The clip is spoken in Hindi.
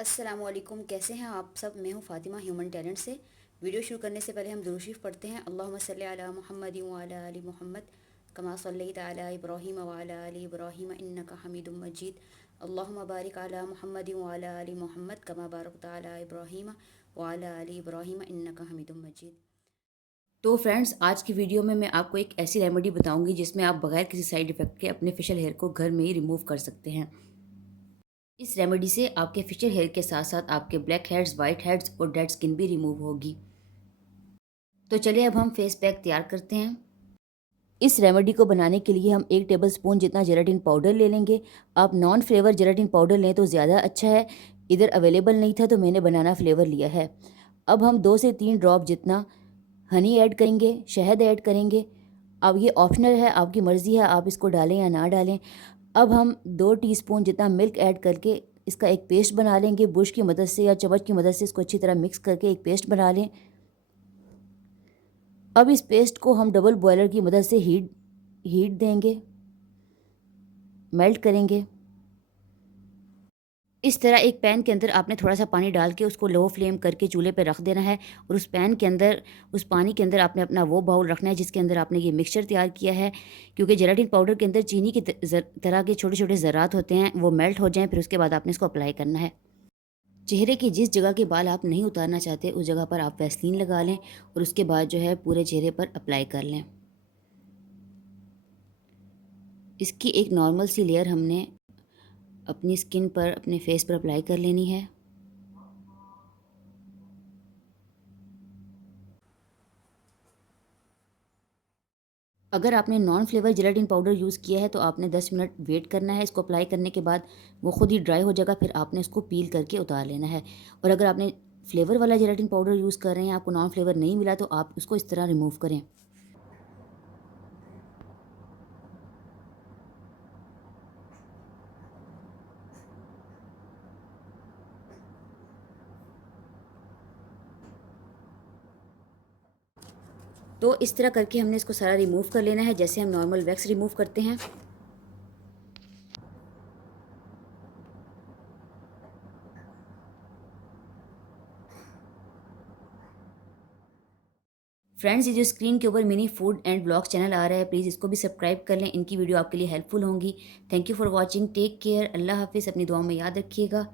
अस्सलामुअलैकुम, कैसे हैं आप सब। मैं हूं फ़ातिमा ह्यूमन टैलेंट से। वीडियो शुरू करने से पहले हम दुरूद शरीफ पढ़ते हैं। अल्लाहुम्मा सल्ली अला मुहम्मद व अला आलि मुहम्मद कमा सल्लैता अला इब्राहीम व अला आलि इब्राहीम इन्नका हमीदुम मजीद। अल्लाहुम्मा बारिक अला मुहम्मद व अला आलि मुहम्मद कमा बारकता अला इब्राहीम व अला आलि इब्राहीम इन्नका हमीदुम मजीद। तो फ्रेंड्स, आज की वीडियो में मैं आपको एक ऐसी रेमेडी बताऊंगी जिसमें आप बगैर किसी साइड इफ़ेक्ट के अपने फेशियल हेयर को घर में ही रिमूव कर सकते हैं। इस रेमेडी से आपके फेशियल हेयर के साथ साथ आपके ब्लैक हेड्स, वाइट हेड्स और डेड स्किन भी रिमूव होगी। तो चलिए अब हम फेस पैक तैयार करते हैं। इस रेमेडी को बनाने के लिए हम 1 टेबल स्पून जितना जेराटिन पाउडर ले लेंगे। आप नॉन फ्लेवर जेराटिन पाउडर लें तो ज़्यादा अच्छा है। इधर अवेलेबल नहीं था तो मैंने बनाना फ्लेवर लिया है। अब हम 2 से 3 ड्रॉप जितना हनी ऐड करेंगे, शहद ऐड करेंगे। अब ये ऑप्शनल है, आपकी मर्ज़ी है आप इसको डालें या ना डालें। अब हम 2 टीस्पून जितना मिल्क ऐड करके इसका एक पेस्ट बना लेंगे। बुश की मदद से या चम्मच की मदद से इसको अच्छी तरह मिक्स करके एक पेस्ट बना लें। अब इस पेस्ट को हम डबल बॉयलर की मदद से हीट देंगे, मेल्ट करेंगे। इस तरह एक पैन के अंदर आपने थोड़ा सा पानी डाल के उसको लो फ्लेम करके चूल्हे पे रख देना है और उस पैन के अंदर, उस पानी के अंदर आपने अपना वो बाउल रखना है जिसके अंदर आपने ये मिक्सचर तैयार किया है। क्योंकि जेराटिन पाउडर के अंदर चीनी की तरह के छोटे छोटे ज़रात होते हैं, वो मेल्ट हो जाएं, फिर उसके बाद आपने इसको अप्लाई करना है। चेहरे की जिस जगह के बाल आप नहीं उतारना चाहते उस जगह पर आप वैसलीन लगा लें और उसके बाद जो है पूरे चेहरे पर अप्लाई कर लें। इसकी एक नॉर्मल सी लेयर हमने अपनी स्किन पर, अपने फेस पर अप्लाई कर लेनी है। अगर आपने non flavour gelatin powder use किया है तो आपने 10 मिनट वेट करना है। इसको अप्लाई करने के बाद वो खुद ही ड्राई हो जाएगा, फिर आपने इसको पील करके उतार लेना है। और अगर आपने फ्लेवर वाला जेलाटिन पाउडर यूज़ कर रहे हैं, आपको नॉन फ्लेवर नहीं मिला, तो आप उसको इस तरह रिमूव करें। तो इस तरह करके हमने इसको सारा रिमूव कर लेना है, जैसे हम नॉर्मल वैक्स रिमूव करते हैं। फ्रेंड्स, ये जो स्क्रीन के ऊपर mini food and blogs channel आ रहा है, प्लीज़ इसको भी सब्सक्राइब कर लें। इनकी वीडियो आपके लिए हेल्पफुल होंगी। Thank you for watching, take care, अल्लाह हाफिज़। अपनी दुआओं में याद रखिएगा।